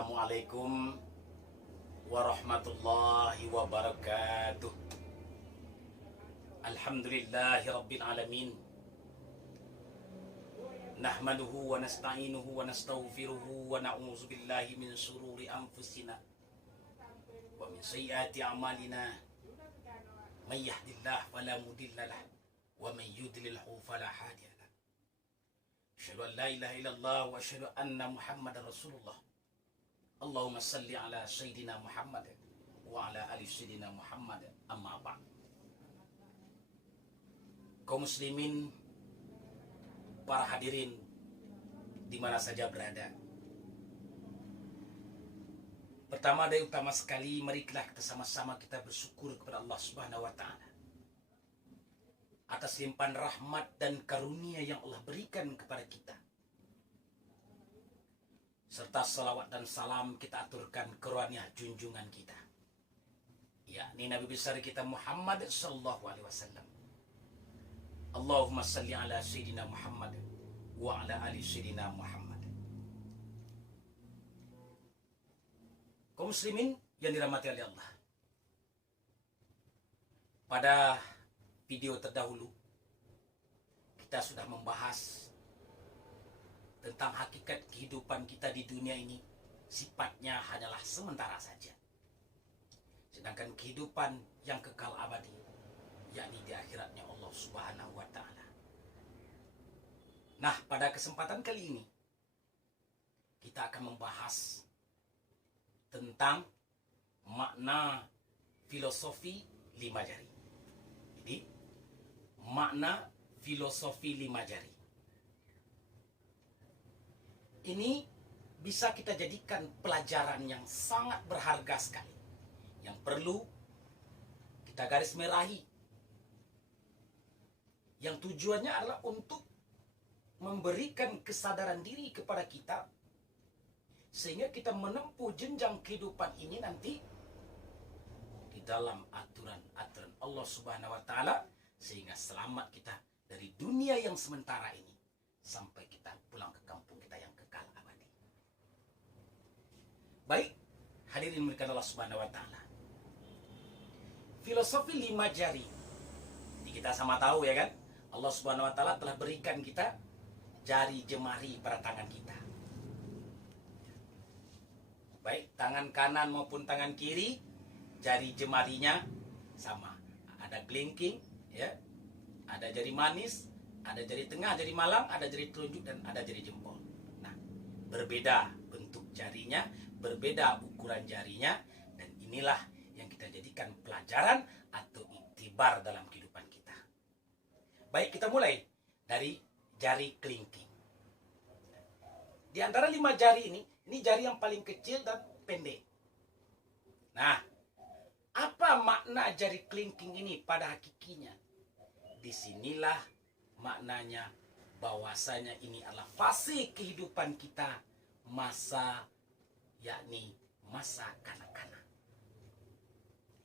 Assalamualaikum warahmatullahi wabarakatuh. Alhamdulillahi rabbil alamin. Nahmaduhu wa nasta'inuhu wa nastaghfiruhu wa na'udzu billahi min shururi anfusina wa min sayyiati a'malina. May yahdihillahu fala mudilla lahu wa may yudlilhu fala hadiya lahu. Asyhadu an la ilaha illallah wa asyhadu anna Muhammadar Rasulullah. Allahumma salli ala Sayyidina Muhammad wa ala ali Sayyidina Muhammad, amma ba'd. Kaum muslimin, para hadirin di mana saja berada. Pertama dan utama sekali, marilah kita sama-sama kita bersyukur kepada Allah Subhanahu wa taala atas limpahan rahmat dan karunia yang Allah berikan kepada kita. Serta salawat dan salam kita aturkan ke ruhaniah junjungan kita, yakni Nabi besar kita Muhammad sallallahu alaihi wasallam. Allahumma salli ala Sayyidina Muhammad wa ala ali Sayyidina Muhammad. Kaum muslimin yang dirahmati oleh Allah, pada video terdahulu kita sudah membahas tentang hakikat kehidupan kita di dunia ini sifatnya hanyalah sementara saja. Sedangkan kehidupan yang kekal abadi, yakni di akhiratnya Allah Subhanahu wa taala. Nah, pada kesempatan kali ini kita akan membahas tentang makna filosofi lima jari. Jadi, makna filosofi lima jari ini bisa kita jadikan pelajaran yang sangat berharga sekali, yang perlu kita garis merahi, yang tujuannya adalah untuk memberikan kesadaran diri kepada kita sehingga kita menempuh jenjang kehidupan ini nanti di dalam aturan-aturan Allah Subhanahu wa taala, sehingga selamat kita dari dunia yang sementara ini sampai kita pulang ke kampung kita yang kekal abadi. Baik, hadirin murikan Allah Subhanahu wa taala. Filosofi lima jari. Jadi kita sama tahu ya kan, Allah Subhanahu wa taala telah berikan kita jari jemari pada tangan kita. Baik tangan kanan maupun tangan kiri, jari jemarinya sama. Ada kelingking, ya. Ada jari manis, ada jari tengah, jari malang, ada jari telunjuk, dan ada jari jempol. Nah, berbeda bentuk jarinya, berbeda ukuran jarinya, dan inilah yang kita jadikan pelajaran atau iktibar dalam kehidupan kita. Baik, kita mulai dari jari kelingking. Di antara lima jari ini jari yang paling kecil dan pendek. Nah, apa makna jari kelingking ini pada hakikinya? Disinilah maknanya bahwasanya ini adalah fase kehidupan kita, masa, yakni masa kanak-kanak.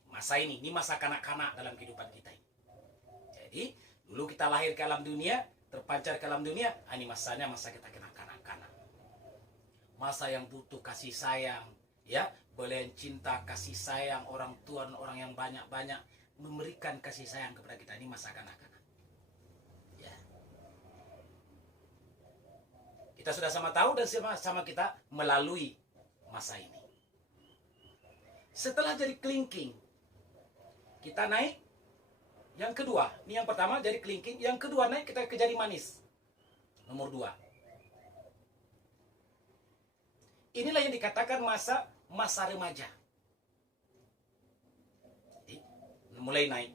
Masa ini masa kanak-kanak dalam kehidupan kita ini. Jadi dulu kita lahir ke alam dunia, terpancar ke alam dunia, ini masanya masa kita kanak-kanak. Masa yang butuh kasih sayang, ya, belayan cinta, kasih sayang orang tua dan orang yang banyak-banyak memberikan kasih sayang kepada kita, ini masa kanak-kanak. Kita sudah sama tahu dan sama kita melalui masa ini. Setelah jari kelingking, kita naik yang kedua. Ini yang pertama jari kelingking, yang kedua naik kita ke jari manis. Nomor 2. Inilah yang dikatakan masa remaja. Jadi, mulai naik.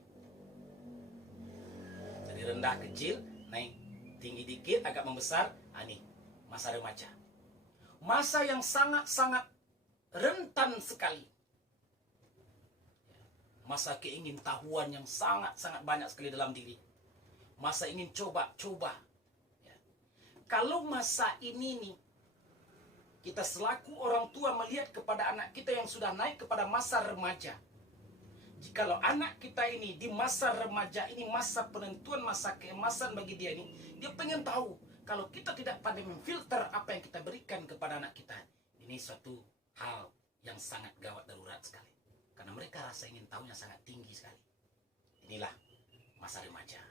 Dari rendah kecil, naik tinggi dikit, agak membesar. Ini masa remaja. Masa yang sangat-sangat rentan sekali. Masa keingintahuan yang sangat-sangat banyak sekali dalam diri. Masa ingin coba-coba. Kalau masa ini nih, kita selaku orang tua melihat kepada anak kita yang sudah naik kepada masa remaja. Jikalau anak kita ini di masa remaja ini, masa penentuan, masa keemasan bagi dia ini, dia pengen tahu. Kalau kita tidak pandai memfilter apa yang kita berikan kepada anak kita, ini suatu hal yang sangat gawat darurat sekali. Karena mereka rasa ingin tahunya sangat tinggi sekali. Inilah masa remaja.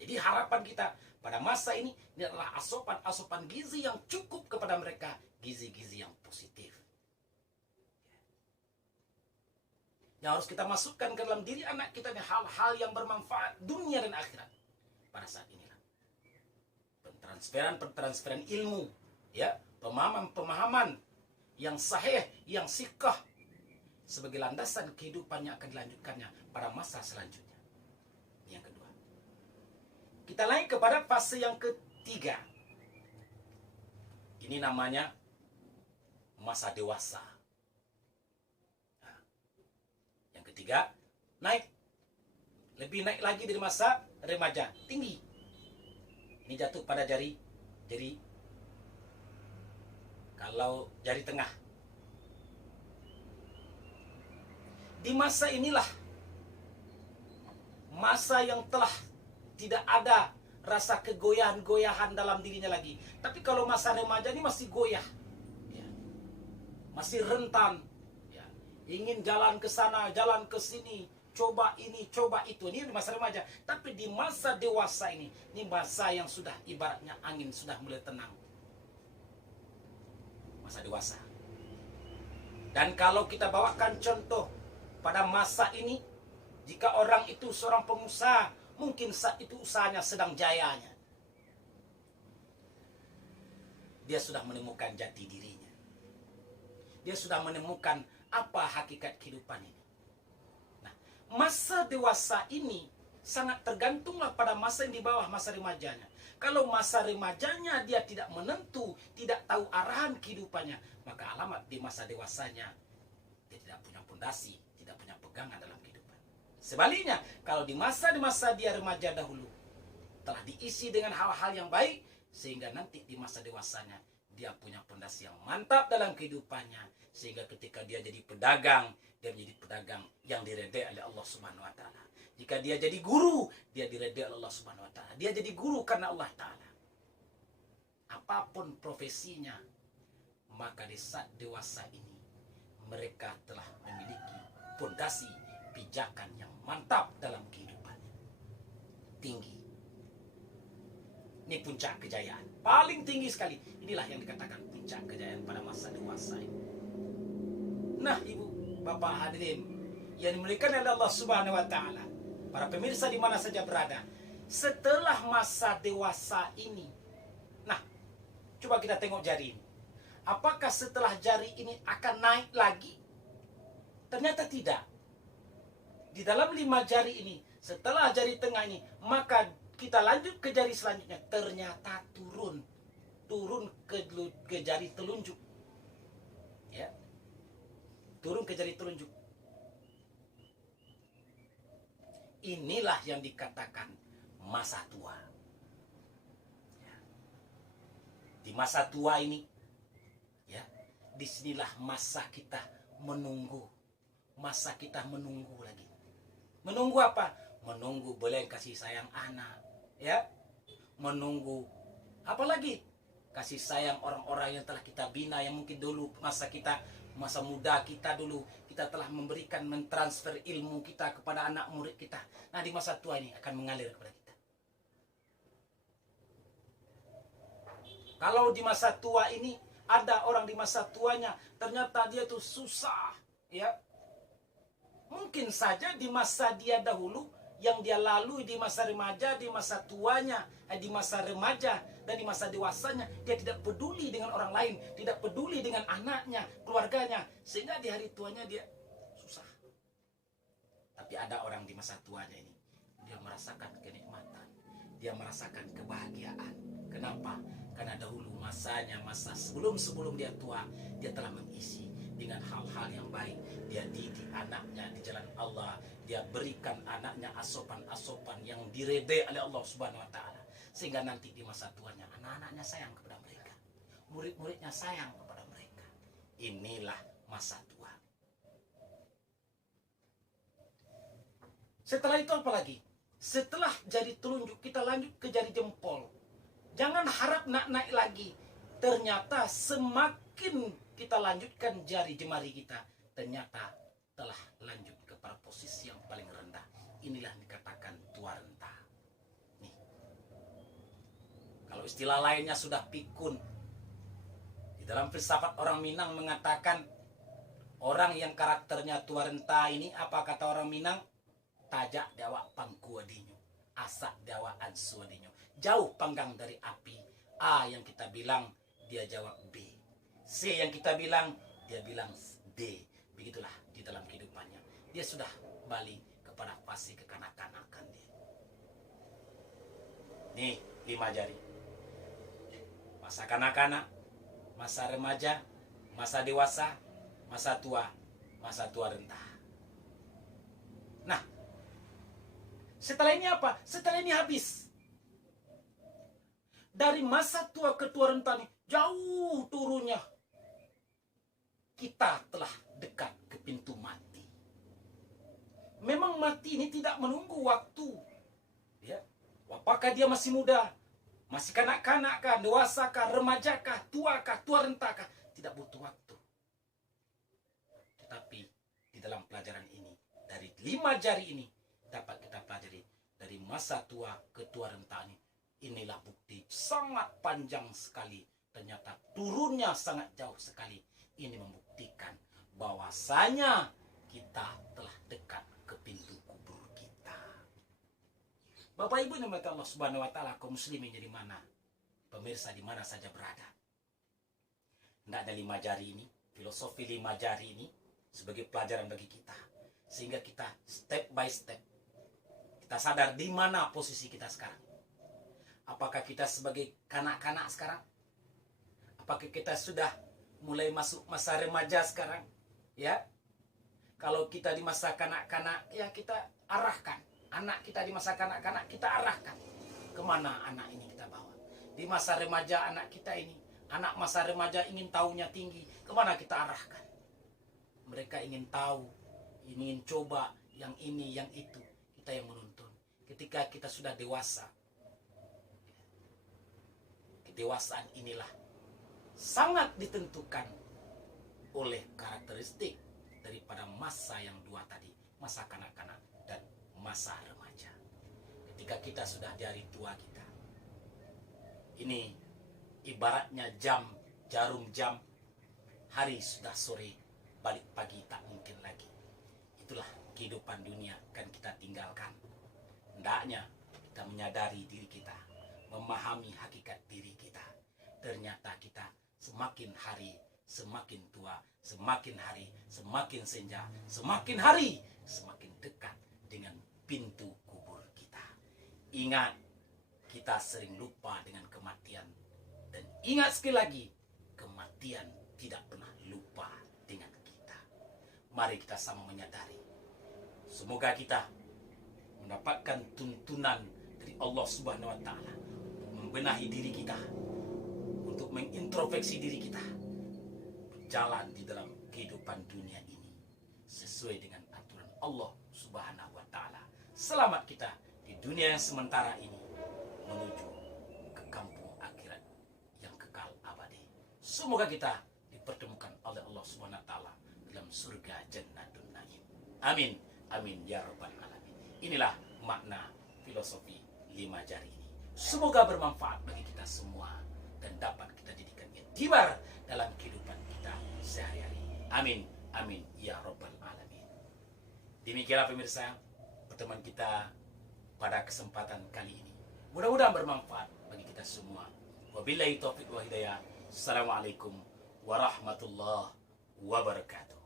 Jadi harapan kita pada masa ini adalah asupan gizi yang cukup kepada mereka, gizi-gizi yang positif. Yang harus kita masukkan ke dalam diri anak kita ini hal-hal yang bermanfaat dunia dan akhirat. Pada saat inilah pentransferan ilmu, ya, pemahaman yang sahih, yang sikah sebagai landasan kehidupannya akan dilanjutkannya pada masa selanjutnya. Yang kedua, kita naik kepada fase yang ketiga. Ini namanya masa dewasa. Nah, yang ketiga, lebih naik lagi dari masa remaja, tinggi. Ini jatuh pada jari kalau jari tengah. Di masa inilah masa yang telah tidak ada rasa kegoyahan-goyahan dalam dirinya lagi. Tapi kalau masa remaja ini masih goyah, ya, masih rentan, ya, ingin jalan ke sana, jalan ke sini, coba ini, coba itu. Ini di masa remaja. Tapi di masa dewasa ini masa yang sudah ibaratnya angin sudah mulai tenang. Masa dewasa. Dan kalau kita bawakan contoh pada masa ini, jika orang itu seorang pengusaha, mungkin saat itu usahanya sedang jayanya. Dia sudah menemukan jati dirinya. Dia sudah menemukan apa hakikat kehidupan ini. Nah, masa dewasa ini sangat tergantunglah pada masa yang di bawah masa remajanya. Kalau masa remajanya dia tidak menentu, tidak tahu arahan kehidupannya, maka alamat di masa dewasanya dia tidak punya fondasi, tidak punya pegangan dalam kehidupan. Sebaliknya, kalau di masa dia remaja dahulu telah diisi dengan hal-hal yang baik, sehingga nanti di masa dewasanya dia punya fondasi yang mantap dalam kehidupannya, sehingga ketika dia jadi pedagang, dia menjadi pedagang yang diredai oleh Allah Subhanahu wa taala. Jika dia jadi guru, dia diredai oleh Allah Subhanahu wa taala. Dia jadi guru karena Allah taala. Apapun profesinya, maka di saat dewasa ini mereka telah memiliki fondasi pijakan yang mantap dalam kehidupannya. Tinggi. Ini puncak kejayaan. Paling tinggi sekali. Inilah yang dikatakan puncak kejayaan pada masa dewasa ini. Nah, ibu, bapak hadirin yang dimuliakan oleh Allah Subhanahu wa taala, para pemirsa di mana saja berada, setelah masa dewasa ini, nah, coba kita tengok jari ini. Apakah setelah jari ini akan naik lagi? Ternyata tidak. Di dalam 5 jari ini, setelah jari tengah ini, maka kita lanjut ke jari selanjutnya, ternyata turun ke jari telunjuk, ya, turun ke jari telunjuk. Inilah yang dikatakan masa tua. Ya. Di masa tua ini, ya, disinilah masa kita menunggu. Masa kita menunggu lagi. Menunggu apa? Menunggu boleh kasih sayang anak, ya. Menunggu apa lagi? Kasih sayang orang-orang yang telah kita bina, yang mungkin dulu masa muda kita dulu kita telah mentransfer ilmu kita kepada anak murid kita. Nah, di masa tua ini akan mengalir kepada kita. Kalau di masa tua ini ada orang di masa tuanya ternyata dia tuh susah, ya. Mungkin saja di masa dia dahulu yang dia lalui di masa remaja, di masa tuanya, di masa remaja dan di masa dewasanya, dia tidak peduli dengan orang lain, tidak peduli dengan anaknya, keluarganya, sehingga di hari tuanya dia susah. Tapi ada orang di masa tuanya ini, dia merasakan kenikmatan, dia merasakan kebahagiaan. Kenapa? Karena dahulu masanya, masa sebelum dia tua, dia telah mengisi dengan hal-hal yang baik. Dia didik anaknya di jalan Allah. Dia berikan anaknya asupan-asupan yang diredai oleh Allah Subhanahu wa taala. Sehingga nanti di masa tuanya anak-anaknya sayang kepada mereka. Murid-muridnya sayang kepada mereka. Inilah masa tua. Setelah itu apa lagi? Setelah jari telunjuk kita lanjut ke jari jempol. Jangan harap naik lagi. Ternyata semakin kita lanjutkan jari jemari kita, ternyata telah lanjut kepada posisi yang paling rendah. Inilah dikatakan tua renta. Nih. Kalau istilah lainnya sudah pikun. Di dalam filsafat orang Minang mengatakan orang yang karakternya tua renta ini, apa kata orang Minang? Tajak dawa pangku adinyo, asak dawa ansu adinyo. Jauh panggang dari api. A yang kita bilang, dia jawab B. C yang kita bilang, dia bilang D. Begitulah di dalam kehidupannya. Dia sudah balik kepada fase kekanak-kanakan dia. Nih, 5 jari. Masa kanak-kanak, masa remaja, masa dewasa, masa tua renta. Nah, setelah ini apa? Setelah ini habis. Dari masa tua ke tua renta nih, jauh turunnya. Kita telah dekat ke pintu mati. Memang mati ini tidak menunggu waktu. Ya. Apakah dia masih muda? Masih kanak-kanak kah? Dewasa kah? Remaja kah? Tua kah? Tua renta kah? Tidak butuh waktu. Tetapi di dalam pelajaran ini, dari 5 jari ini, dapat kita pelajari dari masa tua ke tua renta ini. Inilah bukti sangat panjang sekali. Ternyata turunnya sangat jauh sekali. Ini membuktikan bahwasanya kita telah dekat ke pintu kubur kita. Bapak Ibu yang Allah Subhanahu wa taala, kaum muslimin jadi mana? Pemirsa di mana saja berada. Tidak ada 5 jari ini, filosofi 5 jari ini sebagai pelajaran bagi kita. Sehingga kita step by step kita sadar di mana posisi kita sekarang. Apakah kita sebagai kanak-kanak sekarang? Apakah kita sudah mulai masuk masa remaja sekarang? Ya. Kalau kita di masa kanak-kanak, ya kita arahkan. Anak kita di masa kanak-kanak, kita arahkan. Kemana anak ini kita bawa? Di masa remaja anak kita ini, anak masa remaja ingin tahunya tinggi. Kemana kita arahkan? Mereka ingin tahu, ingin coba yang ini, yang itu. Kita yang menuntun. Ketika kita sudah dewasa, kedewasaan inilah sangat ditentukan oleh karakteristik daripada masa yang 2 tadi, masa kanak-kanak dan masa remaja. Ketika kita sudah di hari tua kita, ini ibaratnya jarum jam, hari sudah sore, balik pagi tak mungkin lagi. Itulah kehidupan dunia kan kita tinggalkan. Hendaknya kita menyadari diri kita, memahami hakikat diri kita. Ternyata kita semakin hari semakin tua, semakin hari semakin senja, semakin hari semakin dekat dengan pintu kubur kita. Ingat, kita sering lupa dengan kematian. Dan ingat sekali lagi, kematian tidak pernah lupa dengan kita. Mari kita sama menyadari. Semoga kita mendapatkan tuntunan dari Allah Subhanahu wa taala, membenahi diri kita, untuk mengintrospeksi diri kita, berjalan di dalam kehidupan dunia ini sesuai dengan aturan Allah Subhanahu wa taala. Selamat kita di dunia yang sementara ini menuju ke kampung akhirat yang kekal abadi. Semoga kita dipertemukan oleh Allah Subhanahu wa taala dalam surga Jannatun Naim. Amin. Amin ya rabbal alamin. Inilah makna filosofi 5 jari ini. Semoga bermanfaat bagi kita semua dan dapat kita jadikan iktibar dalam kehidupan kita sehari-hari. Amin. Amin ya rabbal alamin. Demikianlah pemirsa pertemuan kita pada kesempatan kali ini. Mudah-mudahan bermanfaat bagi kita semua. Wabillahi taufiq wa hidayah. Assalamualaikum warahmatullahi wabarakatuh.